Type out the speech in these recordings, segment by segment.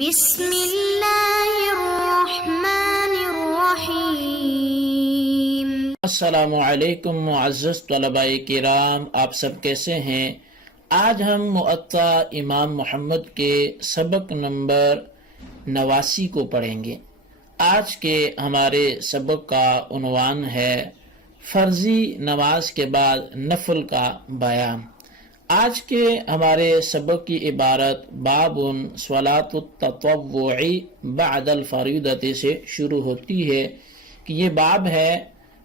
بسم اللہ الرحمن الرحیم۔ السلام علیکم معزز طلباء کرام، آپ سب کیسے ہیں؟ آج ہم موطا امام محمد کے سبق نمبر 89 کو پڑھیں گے۔ آج کے ہمارے سبق کا عنوان ہے فرضی نماز کے بعد نفل کا بیان۔ آج کے ہمارے سبق کی عبارت باب صلاۃ التطوع بعد الفریضۃ سے شروع ہوتی ہے کہ یہ باب ہے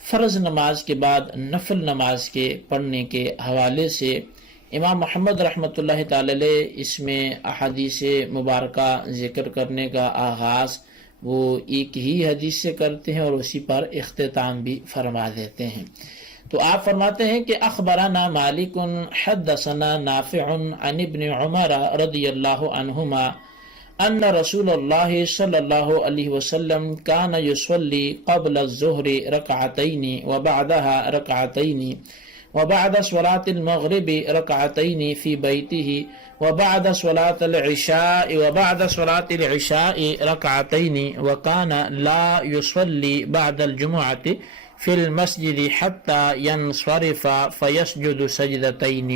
فرض نماز کے بعد نفل نماز کے پڑھنے کے حوالے سے۔ امام محمد رحمۃ اللہ تعالی علیہ اس میں احادیث مبارکہ ذکر کرنے کا آغاز وہ ایک ہی حدیث سے کرتے ہیں اور اسی پر اختتام بھی فرما دیتے ہیں۔ تو آپ فرماتے ہیں کہ اخبرنا مالک حدثنا نافع عن ابن عمر رضی اللہ عنہما ان رسول اللہ صلی اللہ علیہ وسلم كان يصلي قبل الظہر رکعتین وبعدها رکعتین وبعد صلاة المغرب رکعتین فی بیته وبعد صلاة العشاء رکعتین وكان لا يصلي بعد الجمعة فی المسجد حتی ینصرف فیسجد سجدتین۔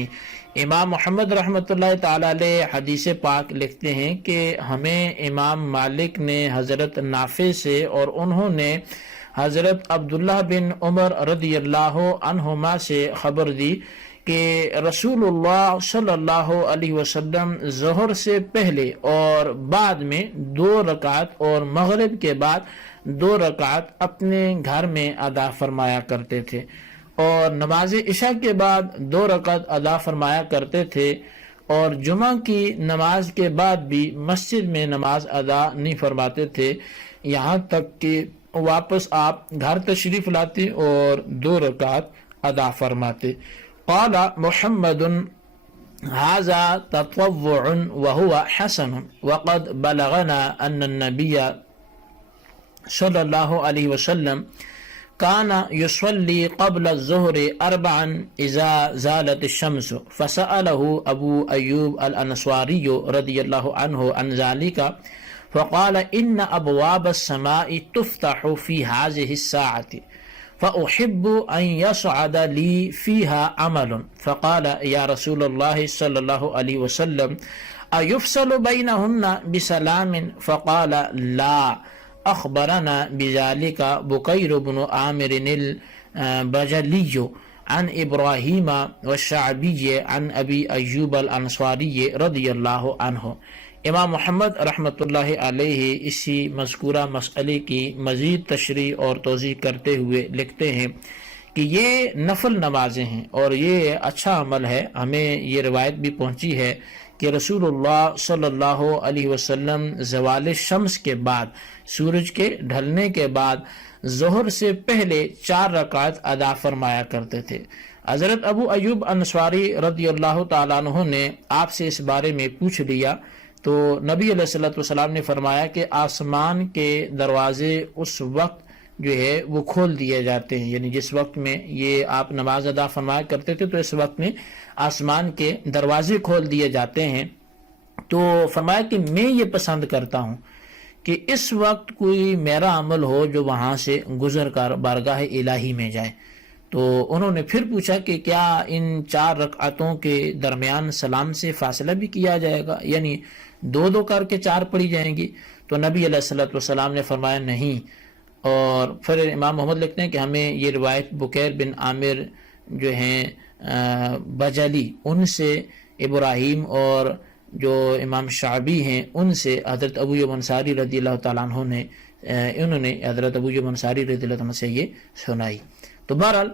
امام محمد رحمۃ اللہ تعالی علیہ حدیث پاک لکھتے ہیں کہ ہمیں امام مالک نے حضرت نافع سے اور انہوں نے حضرت عبداللہ بن عمر رضی اللہ عنہما سے خبر دی کہ رسول اللہ صلی اللہ علیہ وسلم ظہر سے پہلے اور بعد میں 2 رکعت اور مغرب کے بعد 2 رکعت اپنے گھر میں ادا فرمایا کرتے تھے، اور نماز عشاء کے بعد 2 رکعت ادا فرمایا کرتے تھے، اور جمعہ کی نماز کے بعد بھی مسجد میں نماز ادا نہیں فرماتے تھے یہاں تک کہ واپس آپ گھر تشریف لاتے اور 2 رکعت ادا فرماتے۔ قال محمد هذا تطوع وهو حسن وقد بلغنا ان النبي صلی اللہ علیہ وسلم كان يصلي قبل الظهر 4 اذا زالت الشمس فسأله ابو ایوب الانصاری رضی اللہ عنہ عن ذلك فقال ان ابواب السماء تفتح في هذه الساعة فأحب أن يصعد لي فيها عمل فقال يا رسول الله صلى الله عليه وسلم أيفصل بينهن بسلام فقال لا أخبرنا بذلك بكير بن عامر البجلي عن إبراهيم والشعبي عن أبي أيوب الأنصاري رضي الله عنه۔ امام محمد رحمۃ اللہ علیہ اسی مذکورہ مسئلے کی مزید تشریح اور توضیح کرتے ہوئے لکھتے ہیں کہ یہ نفل نمازیں ہیں اور یہ اچھا عمل ہے۔ ہمیں یہ روایت بھی پہنچی ہے کہ رسول اللہ صلی اللہ علیہ وسلم زوال شمس کے بعد، سورج کے ڈھلنے کے بعد ظہر سے پہلے 4 رکعت ادا فرمایا کرتے تھے۔ حضرت ابو ایوب انصاری رضی اللہ تعالیٰ عنہ نے آپ سے اس بارے میں پوچھ لیا تو نبی علیہ الصلوۃ والسلام نے فرمایا کہ آسمان کے دروازے اس وقت جو ہے وہ کھول دیے جاتے ہیں، یعنی جس وقت میں یہ آپ نماز ادا فرمایا کرتے تھے تو اس وقت میں آسمان کے دروازے کھول دیے جاتے ہیں۔ تو فرمایا کہ میں یہ پسند کرتا ہوں کہ اس وقت کوئی میرا عمل ہو جو وہاں سے گزر کر بارگاہ الہی میں جائے۔ تو انہوں نے پھر پوچھا کہ کیا ان 4 رکعتوں کے درمیان سلام سے فاصلہ بھی کیا جائے گا، یعنی 2 کر کے 4 پڑھی جائیں گی؟ تو نبی علیہ الصلوۃ والسلام نے فرمایا نہیں۔ اور پھر امام محمد لکھتے ہیں کہ ہمیں یہ روایت بکیر بن عامر جو ہیں بجلی، ان سے ابراہیم اور جو امام شعبی ہیں ان سے حضرت ابو ایوب انصاری رضی اللہ تعالیٰ عنہ نے انہوں نے حضرت ابو ایوب انصاری رضی اللہ عنہ سے یہ سنائی۔ تو بہرحال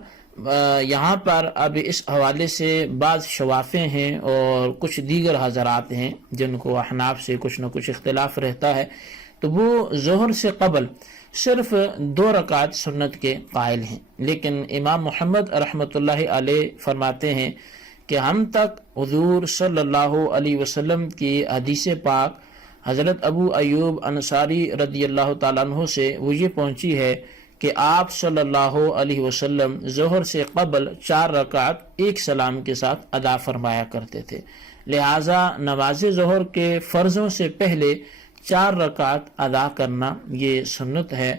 یہاں پر اب اس حوالے سے بعض شوافع ہیں اور کچھ دیگر حضرات ہیں جن کو احناف سے کچھ نہ کچھ اختلاف رہتا ہے، تو وہ ظہر سے قبل صرف 2 رکعت سنت کے قائل ہیں، لیکن امام محمد رحمۃ اللہ علیہ فرماتے ہیں کہ ہم تک حضور صلی اللہ علیہ وسلم کی حدیث پاک حضرت ابو ایوب انصاری رضی اللہ تعالیٰ عنہ سے وہ یہ پہنچی ہے کہ آپ صلی اللہ علیہ وسلم ظہر سے قبل 4 رکعت ایک سلام کے ساتھ ادا فرمایا کرتے تھے، لہٰذا نماز ظہر کے فرضوں سے پہلے 4 رکعت ادا کرنا یہ سنت ہے،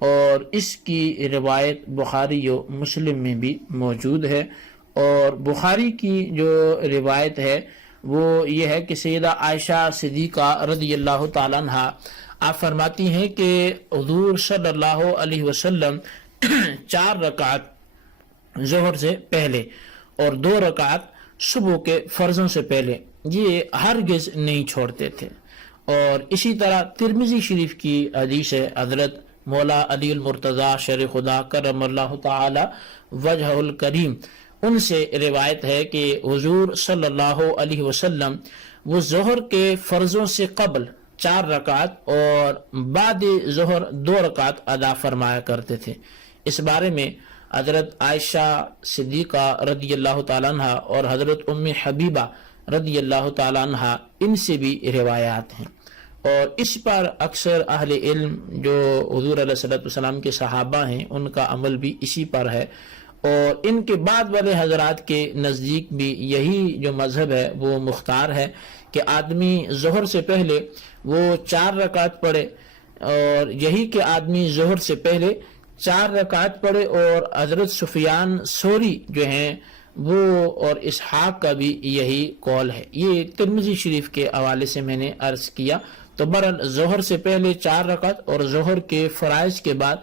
اور اس کی روایت بخاری و مسلم میں بھی موجود ہے۔ اور بخاری کی جو روایت ہے وہ یہ ہے کہ سیدہ عائشہ صدیقہ رضی اللہ تعالیٰ عنہ آپ فرماتی ہیں کہ حضور صلی اللہ علیہ وسلم 4 رکعت ظہر سے پہلے اور 2 رکعت صبح کے فرضوں سے پہلے یہ ہرگز نہیں چھوڑتے تھے۔ اور اسی طرح ترمذی شریف کی حدیث ہے، حضرت مولا علی المرتضی شیر خدا کرم اللہ تعالی وجہ الکریم، ان سے روایت ہے کہ حضور صلی اللہ علیہ وسلم وہ ظہر کے فرضوں سے قبل 4 رکعت اور بعد ظہر 2 رکعت ادا فرمایا کرتے تھے۔ اس بارے میں حضرت عائشہ صدیقہ رضی اللہ تعالیٰ عنہ اور حضرت ام حبیبہ رضی اللہ تعالیٰ عنہ ان سے بھی روایات ہیں، اور اس پر اکثر اہل علم جو حضور علیہ الصلوۃ والسلام کے صحابہ ہیں ان کا عمل بھی اسی پر ہے، اور ان کے بعد والے حضرات کے نزدیک بھی یہی جو مذہب ہے وہ مختار ہے کہ آدمی ظہر سے پہلے وہ 4 رکعت پڑھے، اور یہی کہ آدمی ظہر سے پہلے 4 رکعت پڑھے۔ اور حضرت سفیان ثوری جو ہیں وہ اور اسحاق کا بھی یہی قول ہے۔ یہ ترمذی شریف کے حوالے سے میں نے عرض کیا۔ تو برحال ظہر سے پہلے 4 رکعت اور ظہر کے فرائض کے بعد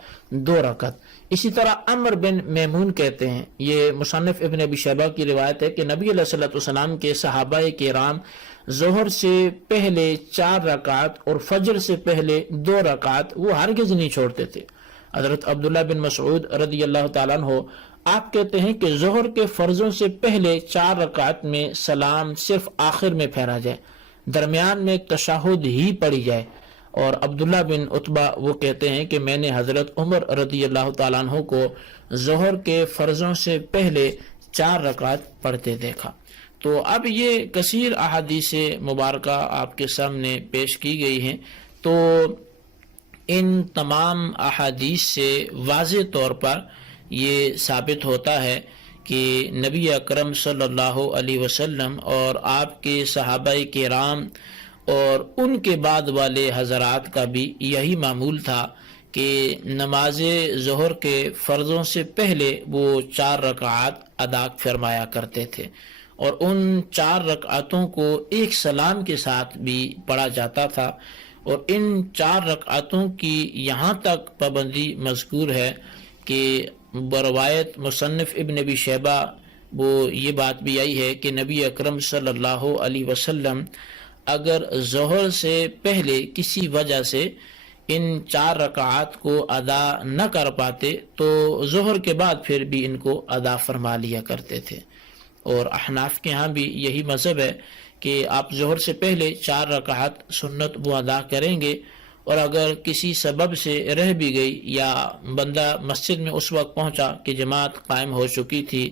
2 رکعت۔ اسی طرح عمر بن میمون کہتے ہیں، یہ مصنف ابن ابی شیبہ کی روایت ہے کہ نبی علیہ الصلوۃ والسلام کے صحابہ کرام ظہر سے پہلے 4 رکعت اور فجر سے پہلے 2 رکعت وہ ہرگز نہیں چھوڑتے تھے۔ حضرت عبداللہ بن مسعود رضی اللہ تعالیٰ عنہ آپ کہتے ہیں کہ ظہر کے فرضوں سے پہلے 4 رکعت میں سلام صرف آخر میں پھیرا جائے، درمیان میں تشہد ہی پڑھی جائے۔ اور عبداللہ بن عتبہ وہ کہتے ہیں کہ میں نے حضرت عمر رضی اللہ تعالیٰ عنہ کو ظہر کے فرضوں سے پہلے 4 رکعت پڑھتے دیکھا۔ تو اب یہ کثیر احادیث مبارکہ آپ کے سامنے پیش کی گئی ہیں، تو ان تمام احادیث سے واضح طور پر یہ ثابت ہوتا ہے کہ نبی اکرم صلی اللہ علیہ وسلم اور آپ کے صحابہ کرام اور ان کے بعد والے حضرات کا بھی یہی معمول تھا کہ نماز ظہر کے فرضوں سے پہلے وہ 4 رکعات ادا فرمایا کرتے تھے، اور ان 4 رکعتوں کو ایک سلام کے ساتھ بھی پڑھا جاتا تھا۔ اور ان 4 رکعتوں کی یہاں تک پابندی مذکور ہے کہ بروایت مصنف ابن ابی شیبہ وہ یہ بات بھی آئی ہے کہ نبی اکرم صلی اللہ علیہ وسلم اگر ظہر سے پہلے کسی وجہ سے ان 4 رکعات کو ادا نہ کر پاتے تو ظہر کے بعد پھر بھی ان کو ادا فرما لیا کرتے تھے۔ اور احناف کے ہاں بھی یہی مذہب ہے کہ آپ ظہر سے پہلے 4 رکعات سنت وہ ادا کریں گے، اور اگر کسی سبب سے رہ بھی گئی یا بندہ مسجد میں اس وقت پہنچا کہ جماعت قائم ہو چکی تھی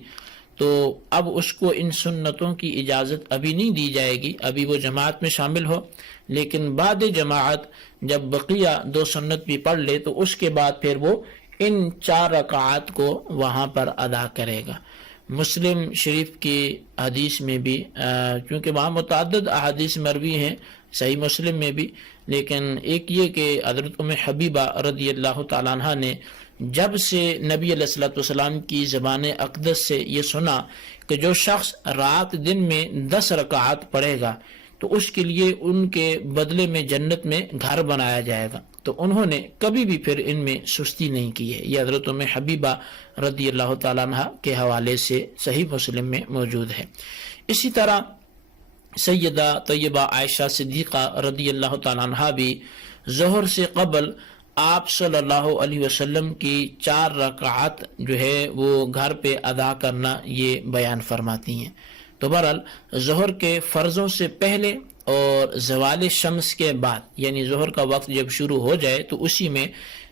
تو اب اس کو ان سنتوں کی اجازت ابھی نہیں دی جائے گی، ابھی وہ جماعت میں شامل ہو، لیکن بعد جماعت جب بقیہ 2 سنت بھی پڑھ لے تو اس کے بعد پھر وہ ان 4 رکعات کو وہاں پر ادا کرے گا۔ مسلم شریف کی حدیث میں بھی کیونکہ وہاں متعدد احادیث مروی ہیں صحیح مسلم میں بھی، لیکن ایک یہ کہ حضرت ام حبیبہ رضی اللہ تعالیٰ عنہ نے جب سے نبی علیہ الصلوۃ والسلام کی زبان اقدس سے یہ سنا کہ جو شخص رات دن میں 10 رکعات پڑھے گا تو اس کے لیے ان کے بدلے میں جنت میں گھر بنایا جائے گا، تو انہوں نے کبھی بھی پھر ان میں سستی نہیں کی ہے۔ یہ حضرت ام حبیبہ رضی اللہ تعالیٰ عنہ کے حوالے سے صحیح مسلم میں موجود ہے۔ اسی طرح سیدہ طیبہ عائشہ صدیقہ رضی اللہ تعالیٰ عنہ بھی ظہر سے قبل آپ صلی اللہ علیہ وسلم کی 4 رکعات جو ہے وہ گھر پہ ادا کرنا یہ بیان فرماتی ہیں۔ تو بہرحال ظہر کے فرضوں سے پہلے اور زوال شمس کے بعد، یعنی ظہر کا وقت جب شروع ہو جائے تو اسی میں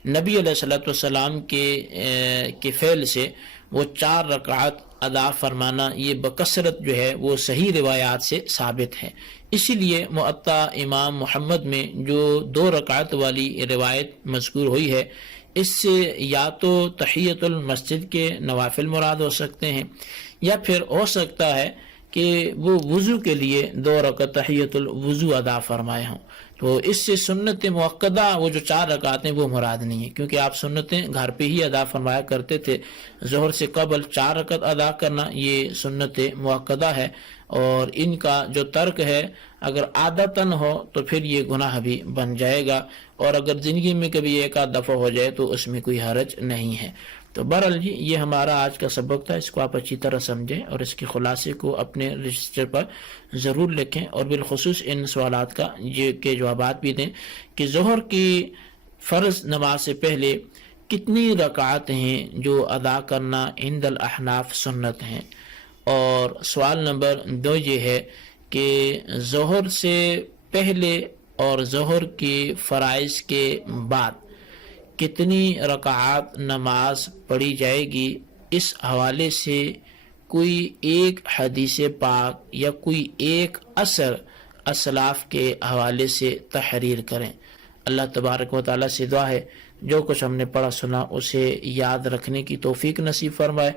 نبی علیہ الصلوۃ والسلام کے فعل سے وہ 4 رکعات ادا فرمانا یہ بکثرت جو ہے وہ صحیح روایات سے ثابت ہے۔ اسی لیے معطا امام محمد میں جو 2 رکعت والی روایت مذکور ہوئی ہے، اس سے یا تو تحیۃ المسجد کے نوافل مراد ہو سکتے ہیں، یا پھر ہو سکتا ہے کہ وہ وضو کے لیے 2 رکعت تحیۃ الوضو ادا فرمائے ہوں۔ تو اس سے سنت موقدہ وہ جو 4 رکعتیں وہ مراد نہیں ہے، کیونکہ آپ سنتیں گھر پہ ہی ادا فرمایا کرتے تھے۔ ظہر سے قبل 4 رکعت ادا کرنا یہ سنت موقدہ ہے، اور ان کا جو ترک ہے اگر عادتاً ہو تو پھر یہ گناہ بھی بن جائے گا، اور اگر زندگی میں کبھی ایک آدھ دفعہ ہو جائے تو اس میں کوئی حرج نہیں ہے۔ تو بہرحال جی یہ ہمارا آج کا سبق تھا، اس کو آپ اچھی طرح سمجھیں اور اس کے خلاصے کو اپنے رجسٹر پر ضرور لکھیں، اور بالخصوص ان سوالات کا کے جوابات بھی دیں کہ ظہر کی فرض نماز سے پہلے کتنی رکعت ہیں جو ادا کرنا عند الاحناف سنت ہیں۔ اور سوال نمبر 2 یہ ہے کہ ظہر سے پہلے اور ظہر کی فرائض کے بعد کتنی رکعات نماز پڑھی جائے گی، اس حوالے سے کوئی ایک حدیث پاک یا کوئی ایک اثر اسلاف کے حوالے سے تحریر کریں۔ اللہ تبارک و تعالیٰ سے دعا ہے جو کچھ ہم نے پڑھا سنا اسے یاد رکھنے کی توفیق نصیب فرمائے،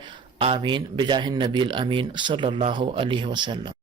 آمین بجاہ النبی الامین صلی اللہ علیہ وسلم۔